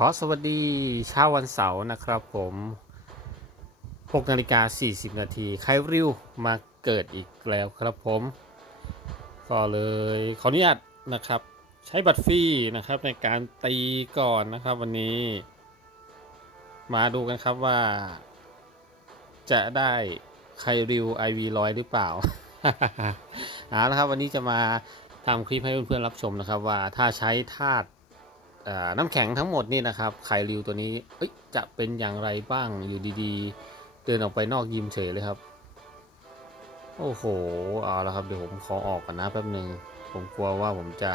ขอสวัสดีเช้าวันเสาร์นะครับผม6นาฬิกา40 นาทีไคริวมาเกิดอีกแล้วครับผม ก็เลยขออนุญาตนะครับ ใช้บัตรฟรีนะครับในการตีก่อนนะครับวันนี้ มาดูกันครับว่า จะได้ไคริว IV ร้อยหรือเปล่าเอาละครับวันนี้จะมาทำคลิปให้เพื่อนๆรับชมนะครับว่าถ้าใช้ธาตุ น้ำแข็งทั้งหมดนี่นะครับไคริวตัวนี้จะเป็นอย่างไรบ้างอยู่ดีๆ เดินออกไปนอกยิมเฉยเลยครับ โอ้โหเอาละครับเดี๋ยวผมขอออกก่อนนะแป๊บหนึ่งผมกลัวว่าผมจะ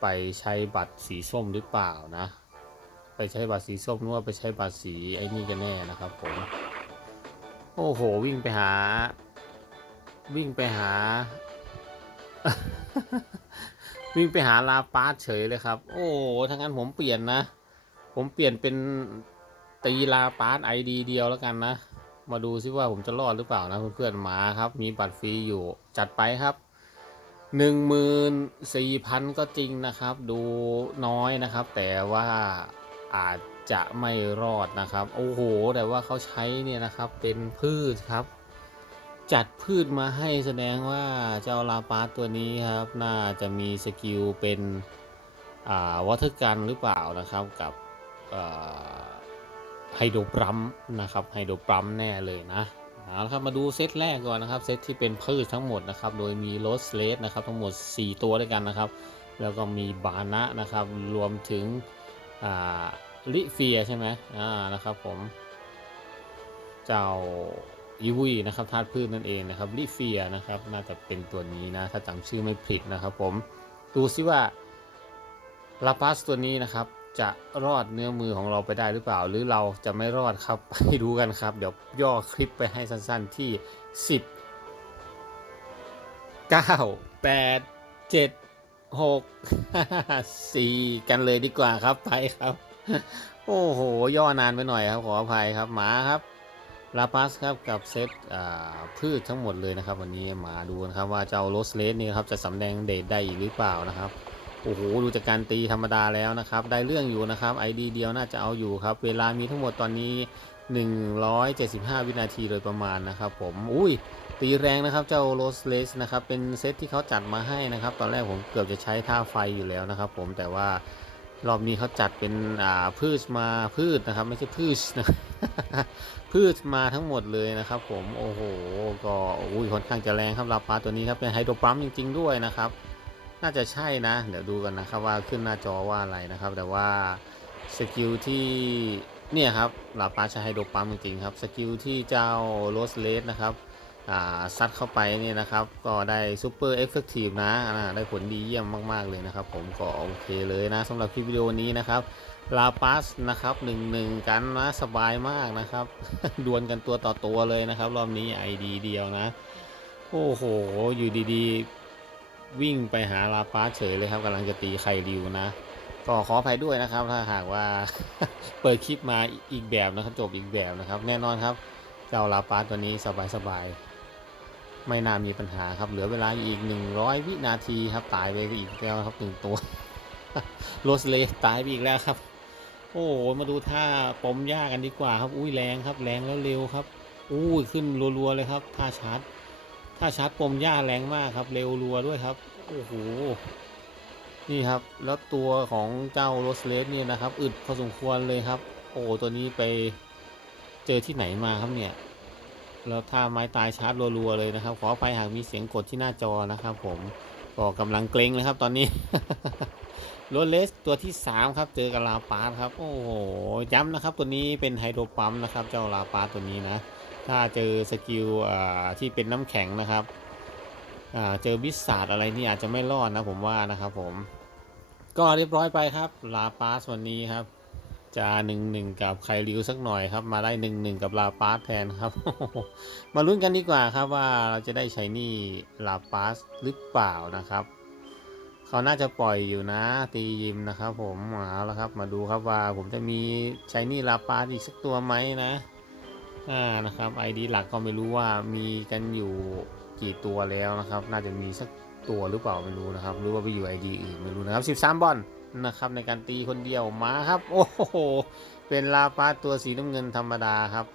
ไปใช้บัตรสีส้มหรือเปล่านะ ไปใช้บัตรสีส้มหรือว่าไปใช้บัตรสีไอ้นี่กันแน่นะครับผมโอ้โหวิ่งไปหา วิ่งไปหา วิ่งไปหาลาปาสเฉยเลยครับ โอ้โหถ้างั้นผมเปลี่ยนนะ ผมเปลี่ยนเป็นตีลาปาสไอดีเดียวแล้วกันนะ มาดูซิว่าผมจะรอดหรือเปล่านะเพื่อนๆหมาครับ มีบัตรฟรีอยู่จัดไปครับหนึ่งหมื่นสี่พันก็จริงนะครับ ดูน้อยนะครับ แต่ว่าอาจจะไม่รอดนะครับ โอ้โห แต่ว่าเขาใช้เนี่ยนะครับเป็นพืชครับ จัดพืชมาให้แสดงว่าเจ้าลาปาสตัวนี้ครับ น่าจะมีสกิลเป็นวัตกันหรือเปล่านะครับกับไฮโดรปรัมนะครับไฮโดรปรัมแน่เลยนะเอาละครับมาดูเซตแรกก่อนนะครับเซตที่เป็นพืชทั้งหมดนะครับโดยมีโรสเลสนะครับทั้งหมด 4 ตัวด้วยกันนะครับ แล้วก็มีบานะนะครับรวมถึงลิเฟียใช่ไหมอ่านะครับผมเจ้า อีวุยนะครับธาตุพืชนั่นเองนะครับลิเฟียนะครับน่าจะเป็นตัวนี้นะถ้าจำชื่อไม่ผิดนะครับผมดูซิว่าลาปัสตัวนี้นะครับจะรอดเนื้อมือของเราไปได้หรือเปล่า หรือเราจะไม่รอดครับไปดูกันครับ เดี๋ยวย่อคลิปไปให้สั้นๆที่ 10 9 8 7 6 4 กันเลยดีกว่าครับไปครับ โอ้โห ย่อนานไปหน่อยครับขออภัยครับหมาครับ ลาปัสครับกับเซตพืชทั้งหมดเลยนะครับ วันนี้มาดูนะครับว่าเจ้าโรสเลสนี่ครับจะสำแดงเดทได้อีกหรือเปล่านะครับโอ้โหดูจากการตีธรรมดาแล้วนะครับ ได้เรื่องอยู่นะครับไอดีเดียวน่าจะเอาอยู่ครับ เวลามีทั้งหมดตอนนี้ 175 วินาทีโดยประมาณนะครับ ผมอุ้ยตีแรงนะครับเจ้าโรสเลสนะครับเป็นเซตที่เขาจัดมาให้นะครับ ตอนแรกผมเกือบจะใช้ท่าไฟอยู่แล้วนะครับ ผมแต่ว่า รอบนี้เขาจัดเป็นอ่าพืชมาพืชนะครับ ไม่ใช่พืชนะพืชมาทั้งหมดเลยนะครับ ผมโอ้โหก็อุ้ยค่อนข้างจะแรงครับลาปาตัวนี้ครับเป็นไฮโดรปั๊มจริง ๆ ด้วยนะครับ น่าจะใช่นะ เดี๋ยวดูกันนะครับว่าขึ้นหน้าจอว่าอะไรนะครับ แต่ว่าสกิลที่เนี่ยครับลาปาใช้ไฮโดรปั๊มจริงๆครับสกิลที่เจ้าโรสเลสนะครับ ซัดเข้าไปนี่นะครับ ก็ได้ซูเปอร์เอฟเฟกตีฟนะได้ผลดีเยี่ยมมากๆเลยนะครับ ผมก็โอเคเลยนะสำหรับคลิปวิดีโอนี้นะครับลาปัสนะครับหนึ่งหนึ่งกันนะสบายมากนะครับ ดวลกันตัวต่อตัวเลยนะครับ รอบนี้ไอดีเดียวนะ โอ้โห อยู่ดีๆ วิ่งไปหาลาปัสเฉยเลยครับกำลังจะตีไข่ริวนะก็ขออภัยด้วยนะครับ ถ้าหากว่าเปิดคลิปมาอีกแบบนะครับ จบอีกแบบนะครับ แน่นอนครับ เจ้าลาปัสตัวนี้สบายๆ ไม่น่ามีปัญหาครับ เหลือเวลาอีก 100 วินาทีครับ ตายไปอีกแล้วครับหนึ่งตัวโรสเลตายไปอีกแล้วครับ โอ้โหมาดูท่าปมยากกันดีกว่าครับ อุ้ยแรงครับ แรงแล้วเร็วครับ อุ้ยขึ้นรัวๆเลยครับท่าชาร์จท่าชาร์จปมหญ้าแรงมากครับ เร็วรัวด้วยครับโอ้โหนี่ครับ แล้วตัวของเจ้าโรสเลสเนี่ยนะครับ อึดพอสมควรเลยครับ โอ้ตัวนี้ไปเจอที่ไหนมาครับเนี่ย แล้วท่าไม้ตายชาร์จรัวๆเลยนะครับ ขออภัยหากมีเสียงกดที่หน้าจอนะครับผมก็กำลังเกรงเลยครับตอนนี้โรเลสตัวที่ 3 ครับ เจอกับลาปาสครับ โอ้โหย้ำนะครับ ตัวนี้เป็นไฮโดรปั๊มนะครับ เจ้าลาปาสตัวนี้นะ ถ้าเจอสกิลที่เป็นน้ำแข็งนะครับเจอบิสซาร์ดอะไรนี่อาจจะไม่รอดนะผมว่านะครับผม ก็เรียบร้อยไปครับลาปาสวันนี้ครับ จะหนึ่งหนึ่งกับไคริวสักหน่อยครับ มาได้หนึ่งหนึ่งกับลาปาสแทนครับ มาลุ้นกันดีกว่าครับว่าเราจะได้ใช้นี่ลาปาสหรือเปล่านะครับเขาน่าจะปล่อยอยู่นะตียิมนะครับ ผมเอาละครับ มาดูครับว่าผมจะมีใช้นี่ลาปาสอีกสักตัวไหมนะอ่านะครับ ID หลักก็ไม่รู้ว่ามีกันอยู่กี่ตัวแล้วนะครับ น่าจะมีสักตัวหรือเปล่าไม่รู้นะครับหรือว่าไปอยู่ ID อื่นไม่รู้นะครับ 13 บอล นะครับในการตีคนเดียวมาครับ โอ้โห เป็นลาปาสตัวสีน้ำเงินธรรมดาครับ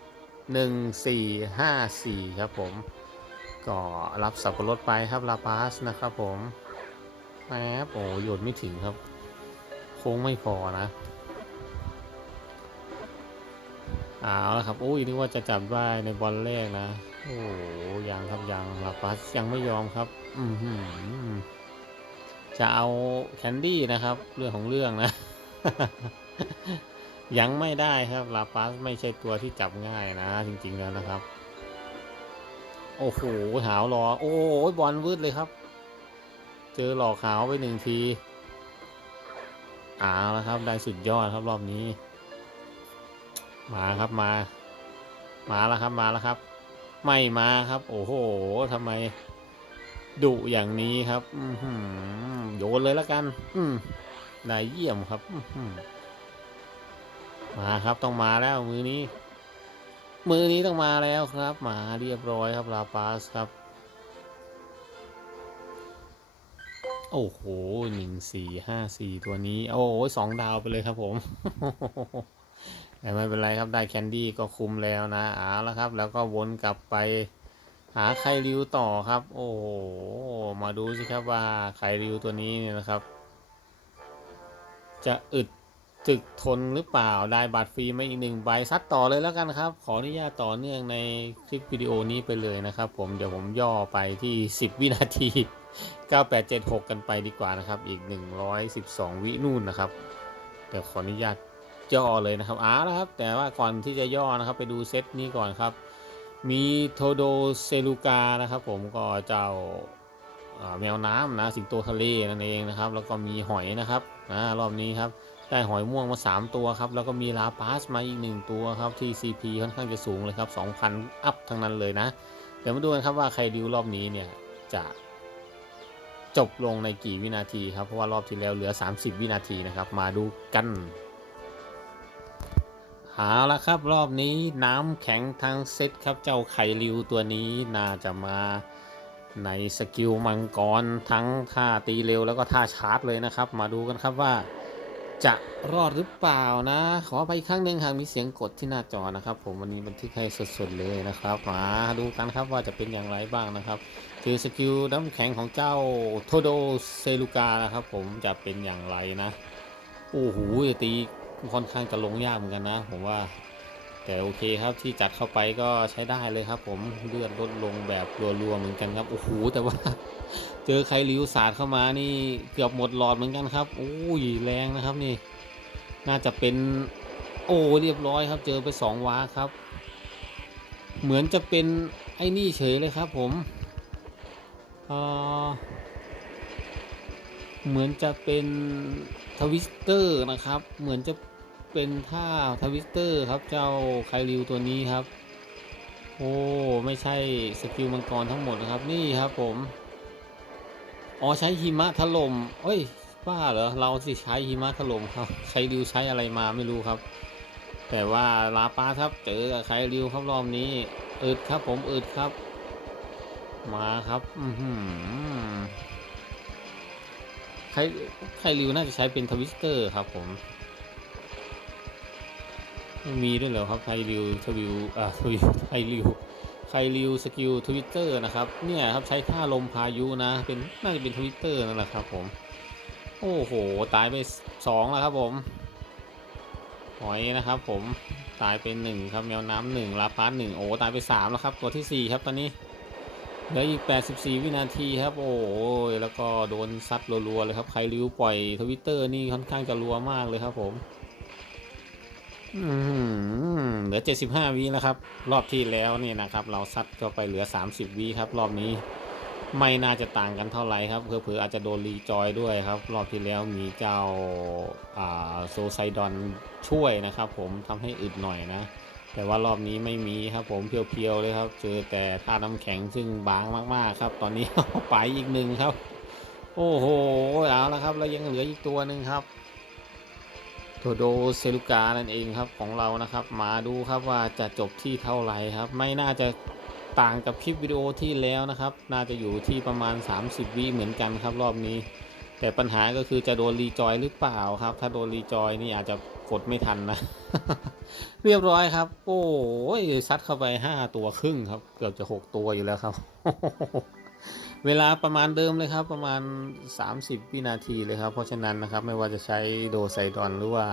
หนึ่งสี่ห้าสี่ครับผม ก็รับสับปะรดไปครับลาปาสนะครับผมแหมโอ้โยนไม่ถึงครับ โค้งไม่พอนะเอาละครับโอ้ยนึกว่าจะจับได้ในบอลแรกนะ โอ้ยังครับยังลาปาสยังไม่ยอมครับ อือหือ จะเอาแคนดี้นะครับ เรื่องของเรื่องนะ ยังไม่ได้ครับลาปาสไม่ใช่ตัวที่จับง่ายนะ จริง ๆแล้วนะครับ โอ้โหหาวรอ โอ้บอลวืดเลยครับ เจอหลอกขาวไปหนึ่งทีเอาแล้วครับได้สุดยอดครับรอบนี้ มาครับมา มาแล้วครับมาแล้วครับ ไม่มาครับ โอ้โหทำไม ดุอย่างนี้ครับอือหือโยนเลยแล้วกัน อืมได้เยี่ยมครับอื้อหือมาครับต้องมาแล้วมือนี้ มือนี้ต้องมาแล้วครับ มาเรียบร้อยครับลาปาสครับ โอ้โหหนึ่งสี่ห้าสี่ตัวนี้ โอ้โหสองดาวไปเลยครับผมแต่ไม่เป็นไรครับได้แคนดี้ก็คุ้มแล้วนะเอาแล้วครับ แล้วก็วนกลับไปหาไคริวต่อครับ โอ้โห มาดูสิครับว่าไคริวตัวนี้เนี่ยนะครับ จะอึดถึกทนหรือเปล่าได้บัตรฟรีมาอีกหนึ่งใบซัดต่อเลยแล้วกันครับ ขออนุญาตต่อเนื่องในคลิปวิดีโอนี้ไปเลยนะครับ ผมเดี๋ยวผมย่อไปที่ 10 วินาที 9876 กันไปดีกว่านะครับ อีก 112 วินู่นนะครับ เดี๋ยวขออนุญาตย่อเลยนะครับอ้าแล้วครับ แต่ว่าก่อนที่จะย่อนะครับ ไปดูเซตนี้ก่อนครับ มีโทโดเซลูกานะครับผมก็เจ้าแมวน้ำนะสิงโตทะเลนั่นเองนะครับ แล้วก็มีหอยนะครับอรอบนี้ครับได้หอยม่วงมา 3 ตัวครับ แล้วก็มีลาปาสมาอีก 1 ตัวครับที่ CP ค่อนข้างจะสูงเลยครับ 2,000 อัพทั้งนั้นเลยนะ เดี๋ยวมาดูกันครับว่าใครดิวรอบนี้เนี่ยจะจบลงในกี่วินาทีครับ เพราะว่ารอบที่แล้วเหลือ 30 วินาทีนะครับ มาดูกัน เอาละครับรอบนี้น้ำแข็งทั้งเซตครับเจ้าไข่ริวตัวนี้น่าจะมาในสกิลมังกรทั้งท่าตีเร็วแล้วก็ท่าชาร์จเลยนะครับ มาดูกันครับว่าจะรอดหรือเปล่านะ ขอไปอีกครั้งหนึ่งหากมีเสียงกดที่หน้าจอนะครับ ผมวันนี้บันทึกให้สดๆเลยนะครับมาดูกันครับว่าจะเป็นอย่างไรบ้างนะครับคือสกิลน้ำแข็งของเจ้าโทโดเซลูกานะครับ ผมจะเป็นอย่างไรนะโอ้โหตี ค่อนข้างจะลงยากเหมือนกันนะ ผมว่า แต่โอเคครับที่จัดเข้าไปก็ใช้ได้เลยครับ ผมเลือดลดลงแบบรัวๆเหมือนกันครับโอ้โหแต่ว่า เจอใครริวสาดเข้ามานี่เกือบหมดหลอดเหมือนกันครับโอ้ยแรงนะครับนี่ น่าจะเป็นโอ้เรียบร้อยครับ เจอไปสองว้าครับ เหมือนจะเป็นไอ้นี่เฉยเลยครับ ผมเออเหมือนจะเป็นทวิสเตอร์นะครับ เหมือนจะ เป็นท่าทวิสเตอร์ครับเจ้าไคริวตัวนี้ครับ โอ้ไม่ใช่สกิลมังกรทั้งหมดนะครับนี่ครับผมอ๋อใช้หิมะถล่มเอ้ยบ้าเหรอเราสิใช้หิมะถล่มครับใครริวใช้อะไรมาไม่รู้ครับ แต่ว่าลาปาครับเจอกับใครริวครับรอบนี้อึดครับผมอึดครับ มาครับอือหือใครใครริวน่าจะใช้เป็นทวิสเตอร์ครับผม มีด้วยเหรอครับไคริวทวิวอ่าทวิวไคริวไคริวสกิลทวิตเตอร์นะครับ เนี่ยครับใช้ท่าลมพายุนะ เป็นน่าจะเป็นทวิตเตอร์นั่นแหละครับผม โอ้โห ตายไปสองแล้วครับผม หอยนะครับผม ตายไปหนึ่งครับแมวน้ำหนึ่งลาพาร์หนึ่งโอ้ตายไปสามแล้วครับ ตัวที่สี่ครับตอนนี้ เหลืออีก 84 วินาทีครับ โอ้ยแล้วก็โดนซัดรัวๆเลยครับใคริวปล่อยทวิตเตอร์นี่ค่อนข้างจะรัวมากเลยครับผม เหลือ 75วิแล้วครับ รอบที่แล้วนี่นะครับ เราซัดเข้าไปเหลือ 30วิครับ รอบนี้ไม่น่าจะต่างกันเท่าไหร่ครับเผื่อๆอาจจะโดนรีจอยด้วยครับ รอบที่แล้วมีเจ้าโซไซดอนช่วยนะครับ ผมทำให้อึดหน่อยนะ แต่ว่ารอบนี้ไม่มีครับ ผมเพียวๆเลยครับ เจอแต่ท่าน้ำแข็งซึ่งบางมากๆครับ ตอนนี้ไปอีกหนึ่งครับ โอ้โหเอาล้วครับ แล้วยังเหลืออีกตัวหนึ่งครับ โทโดเซลูกานั่นเองครับของเรานะครับ มาดูครับว่าจะจบที่เท่าไหร่ครับ ไม่น่าจะต่างกับคลิปวิดีโอที่แล้วนะครับ น่าจะอยู่ที่ประมาณ 30 วิเหมือนกันครับรอบนี้ แต่ปัญหาก็คือจะโดนรีจอยหรือเปล่าครับ ถ้าโดนรีจอยนี่อาจจะกดไม่ทันนะ เรียบร้อยครับ โอ้ยซัดเข้าไป 5 ตัวครึ่งครับ เกือบจะ 6 ตัวอยู่แล้วครับ เวลาประมาณเดิมเลยครับประมาณ 30 วินาทีเลยครับ เพราะฉะนั้นนะครับไม่ว่าจะใช้โดไซดอนหรือว่า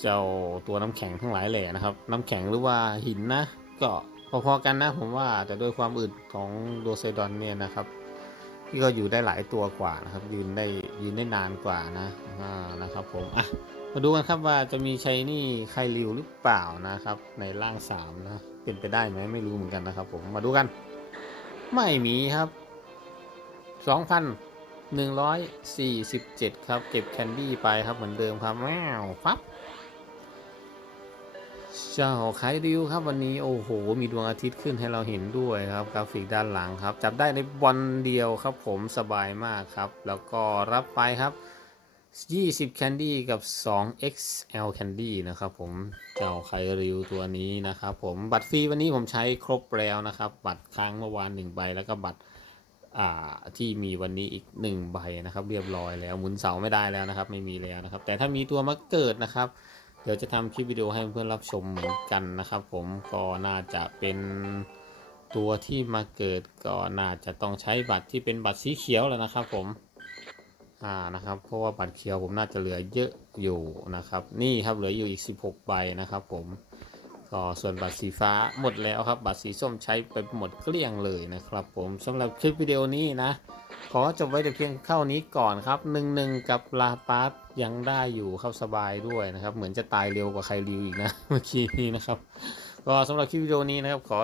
เจ้าตัวน้ำแข็งทั้งหลายแหล่นะครับ น้ำแข็งหรือว่าหินนะ ก็พอๆกันนะผมว่าแต่ด้วยความอึดของโดไซดอนเนี่ยนะครับที่ก็อยู่ได้หลายตัวกว่านะครับ ยืนได้ยืนได้นานกว่านะนะครับผมอะมาดูกันครับว่าจะมีชัยนี่ใครริวหรือเปล่านะครับ ในร่างสามนะเป็นไปได้ไหมไม่รู้เหมือนกันนะครับ ผมมาดูกัน ไม่มีครับ 2,147 ครับ เก็บแคนดี้ไปครับเหมือนเดิมครับแมวปั๊บเจ้าคายริวครับวันนี้โอ้โห มีดวงอาทิตย์ขึ้นให้เราเห็นด้วยครับ กราฟิกด้านหลังครับ จับได้ในบอลเดียวครับผมสบายมากครับ แล้วก็รับไปครับ 20 Candy กับ 2 XL Candy นะครับผมเจ้าไคริวตัวนี้นะครับผมบัตรฟรีวันนี้ผมใช้ครบแล้วนะครับ บัตรค้างเมื่อวาน1ใบแล้วก็บัตรที่มีวันนี้อีก 1 ใบนะครับ เรียบร้อยแล้วหมุนเสาไม่ได้แล้วนะครับ ไม่มีแล้วนะครับ แต่ถ้ามีตัวมาเกิดนะครับ เดี๋ยวจะทำคลิปวิดีโอให้เพื่อนรับชมเหมือนกันนะครับ ผมก็น่าจะเป็นตัวที่มาเกิดก็น่าจะต้องใช้บัตรที่เป็นบัตรสีเขียวแล้วนะครับผม อ่านะครับ เพราะว่าบัตรเขียวผมน่าจะเหลือเยอะอยู่นะครับ นี่ครับเหลืออยู่อีก 16 ใบนะครับผมก็ส่วนบัตรสีฟ้าหมดแล้วครับ บัตรสีส้มใช้ไปหมดเกลี้ยงเลยนะครับ ผมสำหรับคลิปวิดีโอนี้นะ ขอจบไว้แต่เพียงเท่านี้ก่อนครับหนึ่งหนึ่งกับลาปาร์ตยังได้อยู่เข้าสบายด้วยนะครับ เหมือนจะตายเร็วกว่าใครริวอีกนะเมื่อกี้นี้นะครับ ก็สำหรับคลิปวิดีโอนี้นะครับขอ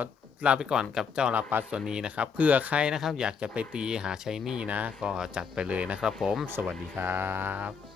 ลาไปก่อนกับเจ้าลาปัสตัวนี้นะครับเผื่อใครนะครับอยากจะไปตีหาใช้นี่นะ ก็จัดไปเลยนะครับผม สวัสดีครับ